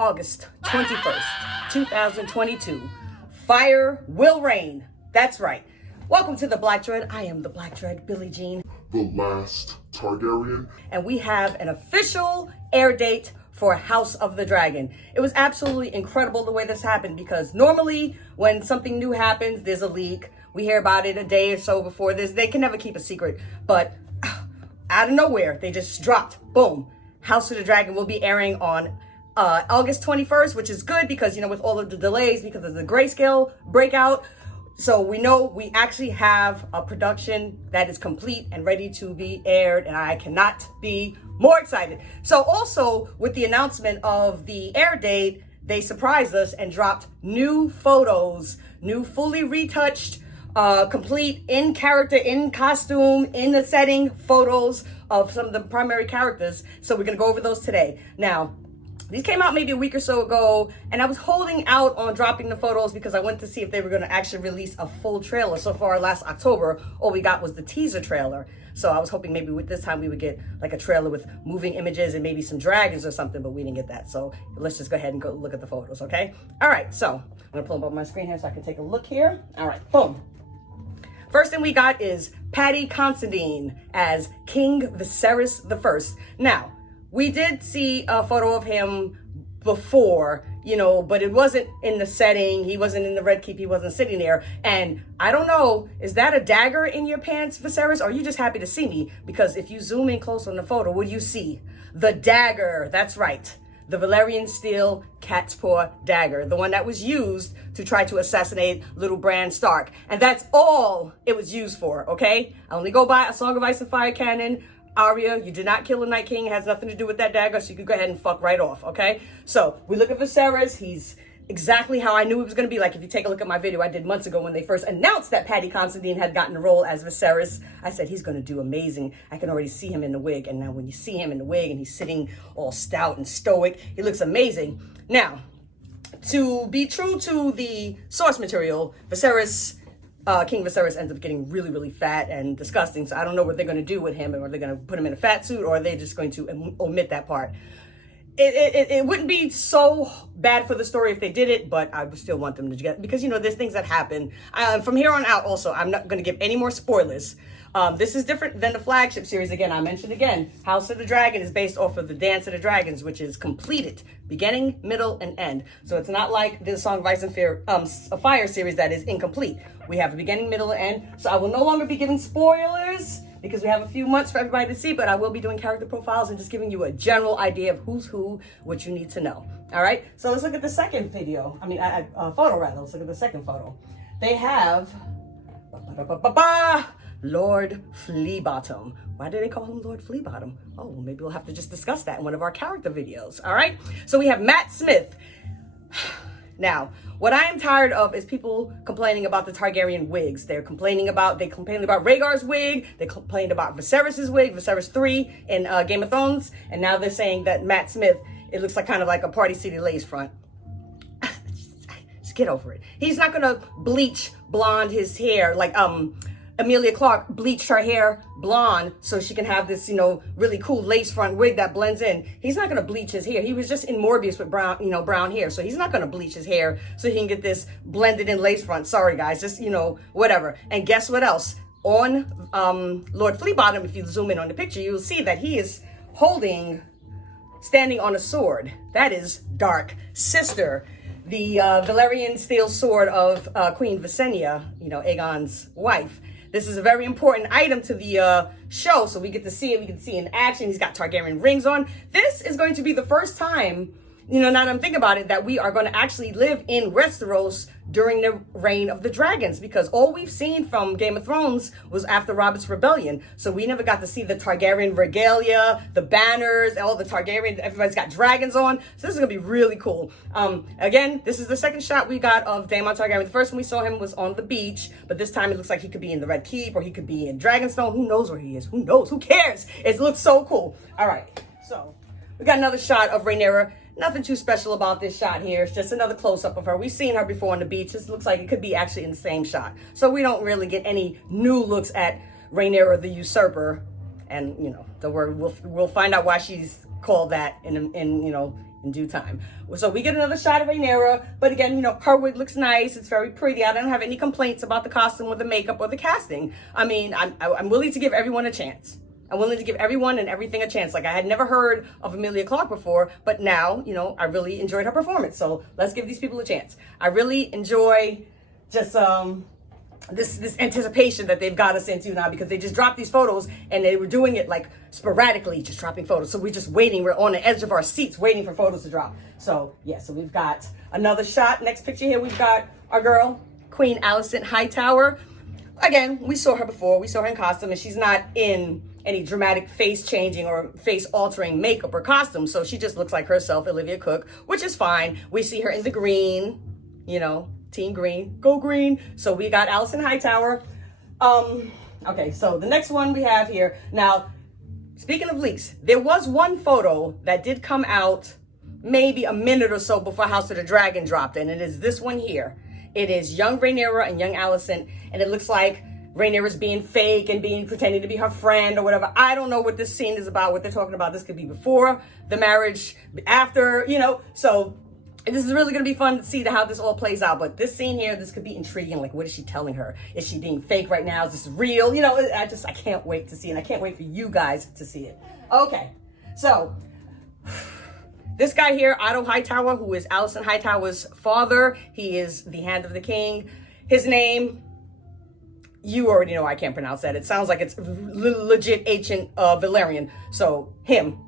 August 21st, 2022. Fire will reign. That's right. Welcome to the Black Dread. I am the Black Dread, Billie Jean. The last Targaryen. And we have an official air date for House of the Dragon. It was absolutely incredible the way this happened, because normally when something new happens, there's a leak. We hear about it a day or so before this. They can never keep a secret, but out of nowhere, they just dropped, boom. House of the Dragon will be airing on August 21st, which is good because, you know, with all of the delays because of the grayscale breakout. So we know we actually have a production that is complete and ready to be aired, and I cannot be more excited. So also with the announcement of the air date, they surprised us and dropped new photos, new fully retouched, complete in character, in costume, in the setting photos of some of the primary characters. So we're gonna go over those today. Now, these came out maybe a week or so ago, and I was holding out on dropping the photos because I went to see if they were going to actually release a full trailer. So far, last October, all we got was the teaser trailer. So I was hoping maybe with this time we would get like a trailer with moving images and maybe some dragons or something, but we didn't get that. So let's just go ahead and go look at the photos, okay? All right, so I'm going to pull them up on my screen here so I can take a look here. All right, boom. First thing we got is Paddy Constantine as King Viserys I. Now, we did see a photo of him before, you know, but it wasn't in the setting. He wasn't in the Red Keep. He wasn't sitting there. And I don't know, is that a dagger in your pants, Viserys? Or are you just happy to see me? Because if you zoom in close on the photo, what do you see? The dagger. That's right. The Valyrian steel cat's paw dagger. The one that was used to try to assassinate little Bran Stark. And that's all it was used for, okay? I only go by A Song of Ice and Fire canon. Arya, you did not kill the Night King. It has nothing to do with that dagger, so you can go ahead and fuck right off, okay? So we look at Viserys. He's exactly how I knew he was going to be. Like, if you take a look at my video I did months ago when they first announced that Paddy Constantine had gotten the role as Viserys, I said he's going to do amazing. I can already see him in the wig. And now when you see him in the wig and he's sitting all stout and stoic, he looks amazing. Now, to be true to the source material, King Viserys ends up getting really, really fat and disgusting. So I don't know what they're going to do with him. Or they're going to put him in a fat suit, or are they just going to omit that part? It wouldn't be so bad for the story if they did it, but I would still want them to get, because, you know, there's things that happen. From here on out, also, I'm not going to give any more spoilers. This is different than the flagship series. Again, I mentioned again, House of the Dragon is based off of the Dance of the Dragons, which is completed, beginning, middle, and end. So it's not like the Song of Ice and Fire series that is incomplete. We have a beginning, middle, and end. So I will no longer be giving spoilers because we have a few months for everybody to see, but I will be doing character profiles and just giving you a general idea of who's who, what you need to know. All right, so let's look at the second photo rather. Let's look at the second photo. They have Lord Fleabottom. Why do they call him Lord Fleabottom? Oh, well, maybe we'll have to just discuss that in one of our character videos. All right, so we have Matt Smith. Now, what I am tired of is people complaining about the Targaryen wigs. They complained about Rhaegar's wig. They complained about Viserys's wig, Viserys 3 in Game of Thrones. And now they're saying that Matt Smith, it looks like kind of like a Party City lace front. Just get over it. He's not going to bleach blonde his hair like Emilia Clarke bleached her hair blonde so she can have this, you know, really cool lace front wig that blends in. He's not going to bleach his hair. He was just in Morbius with brown hair. So he's not going to bleach his hair so he can get this blended in lace front. Sorry, guys. Just, you know, whatever. And guess what else? On Lord Fleabottom, if you zoom in on the picture, you'll see that he is standing on a sword. That is Dark Sister, the Valyrian steel sword of Queen Visenya, you know, Aegon's wife. This is a very important item to the show, so we get to see it. We can see it in action. He's got Targaryen rings on. This is going to be the first time, you know, now that I'm thinking about it, that we are going to actually live in Westeros during the reign of the dragons, because all we've seen from Game of Thrones was after Robert's Rebellion. So we never got to see the Targaryen regalia, the banners, all the Targaryen, everybody's got dragons on. So this is going to be really cool. Again, this is the second shot we got of Daemon Targaryen. The first one we saw him was on the beach, but this time it looks like he could be in the Red Keep, or he could be in Dragonstone. Who knows where he is? Who knows? Who cares? It looks so cool. All right, so we got another shot of Raynera. Nothing too special about this shot here. It's just another close-up of her. We've seen her before on the beach. This looks like it could be actually in the same shot. So we don't really get any new looks at Raynera the Usurper. And, you know, the word, we'll find out why she's called that in in due time. So we get another shot of Raynera, but again, you know, her wig looks nice. It's very pretty. I don't have any complaints about the costume or the makeup or the casting. I mean, I'm willing to give everyone a chance. I'm willing to give everyone and everything a chance. Like, I had never heard of Emilia Clarke before, but now, you know, I really enjoyed her performance. So let's give these people a chance. I really enjoy just this anticipation that they've got us into now, because they just dropped these photos and they were doing it like sporadically, just dropping photos. So we're just waiting. We're on the edge of our seats waiting for photos to drop. So yeah, so we've got another shot. Next picture here, we've got our girl, Queen Allison Hightower. Again, we saw her before. We saw her in costume, and she's not in any dramatic face changing or face altering makeup or costume. So she just looks like herself, Olivia Cooke, which is fine. We see her in the green, you know, Team Green, go green. So we got Allison Hightower. Okay, so the next one we have here. Now, speaking of leaks, there was one photo that did come out maybe a minute or so before House of the Dragon dropped, and it is this one here. It is young Raynera and young Allison, and it looks like Raynera's being fake and pretending to be her friend or whatever. I don't know what this scene is about, what they're talking about. This could be before the marriage, after, you know. So this is really going to be fun to see how this all plays out. But this scene here, this could be intriguing. Like, what is she telling her? Is she being fake right now? Is this real? You know, I can't wait to see it. And I can't wait for you guys to see it. Okay, so this guy here, Otto Hightower, who is Allison Hightower's father. He is the Hand of the King. His name, you already know I can't pronounce that. It sounds like it's legit ancient Valerian. So him,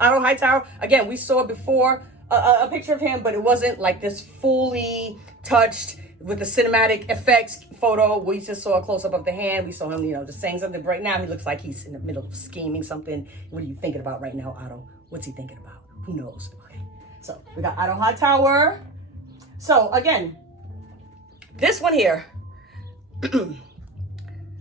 Otto Hightower. Again, we saw before a picture of him, but it wasn't like this fully touched with the cinematic effects photo. We just saw a close-up of the hand. We saw him, you know, just saying something. But right now, he looks like he's in the middle of scheming something. What are you thinking about right now, Otto? What's he thinking about? Who knows? Okay, so we got Otto Hightower. So again, this one here,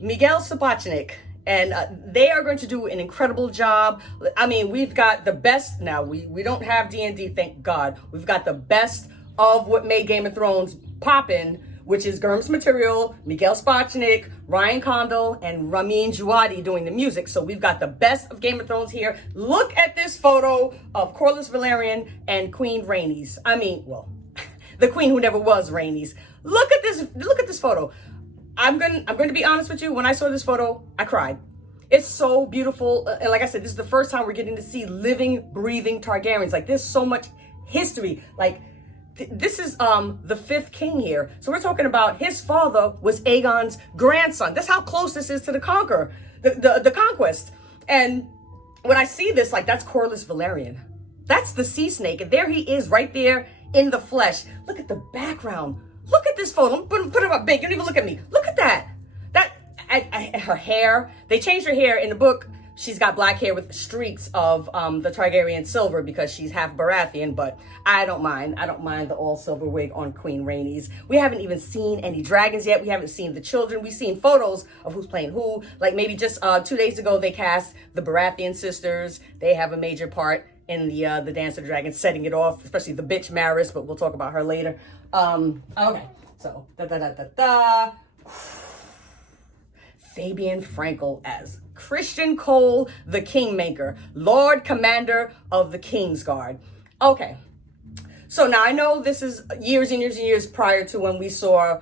Miguel Sapochnik, and they are going to do an incredible job. I mean, we've got the best now. We don't have D&D, thank God. We've got the best of what made Game of Thrones poppin', which is Gurm's material, Miguel Sapochnik, Ryan Condal, and Ramin Djawadi doing the music. So we've got the best of Game of Thrones here. Look at this photo of Corlys Velaryon and Queen Rhaenys. I mean, well, the queen who never was Rhaenys. Look at this photo. I'm going to be honest with you. When I saw this photo, I cried. It's so beautiful. And like I said, this is the first time we're getting to see living, breathing Targaryens. Like, there's so much history. Like, this is the fifth king here. So we're talking about his father was Aegon's grandson. That's how close this is to the conquest. And when I see this, like, that's Corlys Velaryon. That's the sea snake. And there he is right there in the flesh. Look at the background. Look at this photo. Put it up big. You don't even look at me. Look at that. Her hair. They changed her hair in the book. She's got black hair with streaks of the Targaryen silver because she's half Baratheon, but I don't mind. I don't mind the all silver wig on Queen Rhaenys. We haven't even seen any dragons yet. We haven't seen the children. We've seen photos of who's playing who. Like, maybe just 2 days ago, they cast the Baratheon sisters. They have a major part in the Dance of the Dragons, setting it off, especially the bitch Maris, but we'll talk about her later. Okay, so Fabian Franklin as Christian Cole, the Kingmaker, Lord Commander of the Kingsguard. Okay, so now I know this is years and years and years prior to when we saw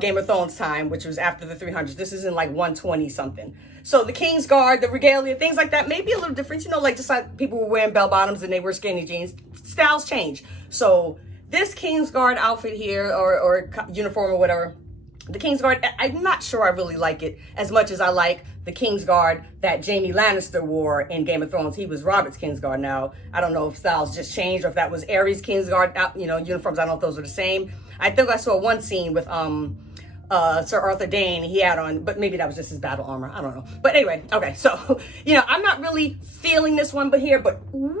Game of Thrones time, which was after the 300s. This is in like 120 something. So the Kingsguard, the regalia, things like that may be a little different. You know, like just like people were wearing bell bottoms and they were skinny jeans. Styles change. So this Kingsguard outfit here, or uniform or whatever, the Kingsguard, I'm not sure I really like it as much as I like the Kingsguard that Jaime Lannister wore in Game of Thrones. He was Robert's Kingsguard. Now, I don't know if styles just changed or if that was Aerys' Kingsguard, uniforms. I don't know if those are the same. I think I saw one scene with Sir Arthur Dayne he had on, but maybe that was just his battle armor. I don't know. But anyway, okay, so, I'm not really feeling this one, but woo,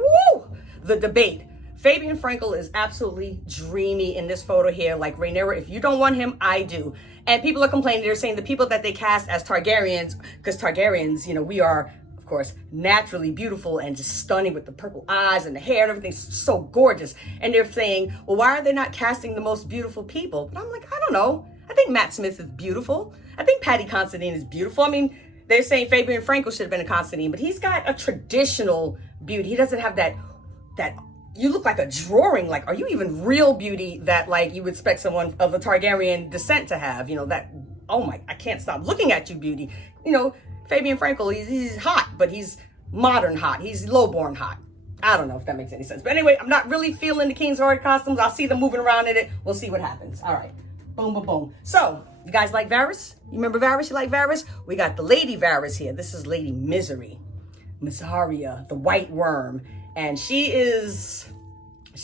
the debate. Fabian Franklin is absolutely dreamy in this photo here. Like, Raynera, if you don't want him, I do. And people are complaining. They're saying the people that they cast as Targaryens, because Targaryens, we are, of course, naturally beautiful and just stunning with the purple eyes and the hair and everything's so gorgeous. And they're saying, well, why are they not casting the most beautiful people? But I'm like, I don't know. I think Matt Smith is beautiful. I think Paddy Constantine is beautiful. I mean, they're saying Fabian Franklin should have been a Constantine, but he's got a traditional beauty. He doesn't have that you look like a drawing. Like, are you even real beauty that like you would expect someone of a Targaryen descent to have? You know, that, oh my, I can't stop looking at you, beauty. You know, Fabian Franklin, he's hot, but he's modern hot. He's lowborn hot. I don't know if that makes any sense. But anyway, I'm not really feeling the King's Guard costumes. I'll see them moving around in it. We'll see what happens. All right. Boom, boom, boom. So, you guys like Varys? You remember Varys? You like Varys? We got the Lady Varys here. This is Lady Misery. Misaria, the White Worm. And she's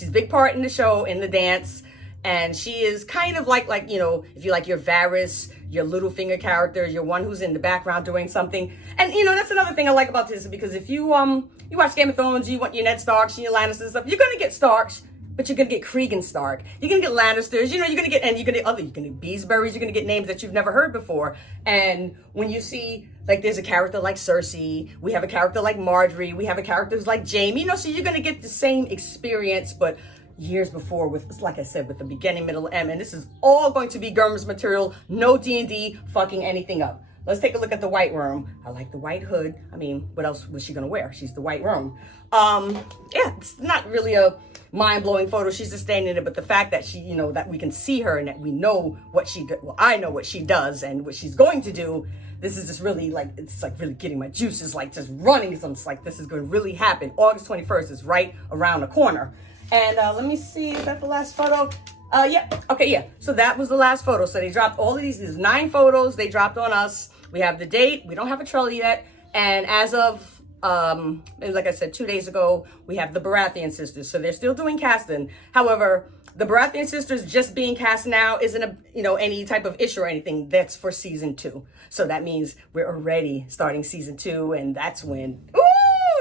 a big part in the show, in the dance. And she is kind of like, you know, if you like your Varys, your Littlefinger character, your one who's in the background doing something. And, you know, that's another thing I like about this, because if you watch Game of Thrones, you want your Ned Starks and your Lannisters and stuff, you're going to get Starks, but you're going to get Cregan Stark. You're going to get Lannisters, you know, you're going to get Beesburys, you're going to get names that you've never heard before. And when you see, like, there's a character like Cersei, we have a character like Marjorie, we have a character like Jaime, you know, so you're going to get the same experience, but years before, with, like I said, with the beginning, middle, end. And this is all going to be Gurma's material, no D&D fucking anything up. Let's take a look at the White Worm. I like the white hood. I mean, what else was she gonna wear? She's the White Worm. Yeah, it's not really a mind-blowing photo. She's just standing there, but the fact that she, you know, that we can see her and that we know what she, well, I know what she does and what she's going to do. This is just really like, it's like really getting my juices like just running. So it's like, this is going to really happen. August 21st is right around the corner. And let me see, is that the last photo? Yeah, okay, yeah. So that was the last photo. So they dropped all of these 9 photos they dropped on us. We have the date. We don't have a trailer yet. And as of, like I said, 2 days ago, we have the Baratheon sisters. So they're still doing casting. However, the Baratheon sisters just being cast now isn't a, you know, any type of issue or anything. That's for season 2. So that means we're already starting season 2, and that's when,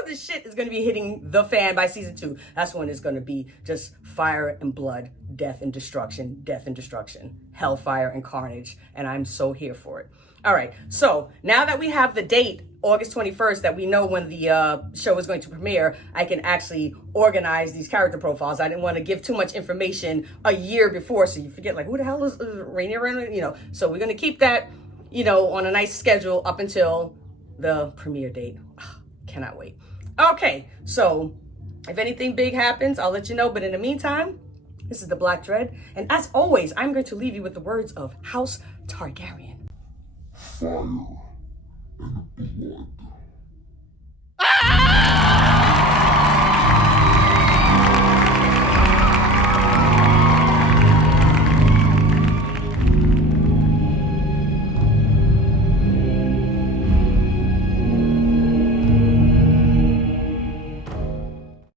the shit is going to be hitting the fan by season 2. That's when it's going to be just fire and blood, death and destruction, hellfire and carnage. And I'm so here for it. All right. So now that we have the date, August 21st, that we know when the show is going to premiere, I can actually organize these character profiles. I didn't want to give too much information a year before, so you forget, like, who the hell is Raynera? You know, so we're going to keep that, you know, on a nice schedule up until the premiere date. Cannot wait. Okay, so if anything big happens, I'll let you know. But in the meantime, this is the Black Dread. And as always, I'm going to leave you with the words of House Targaryen. Fire and blood. Ah!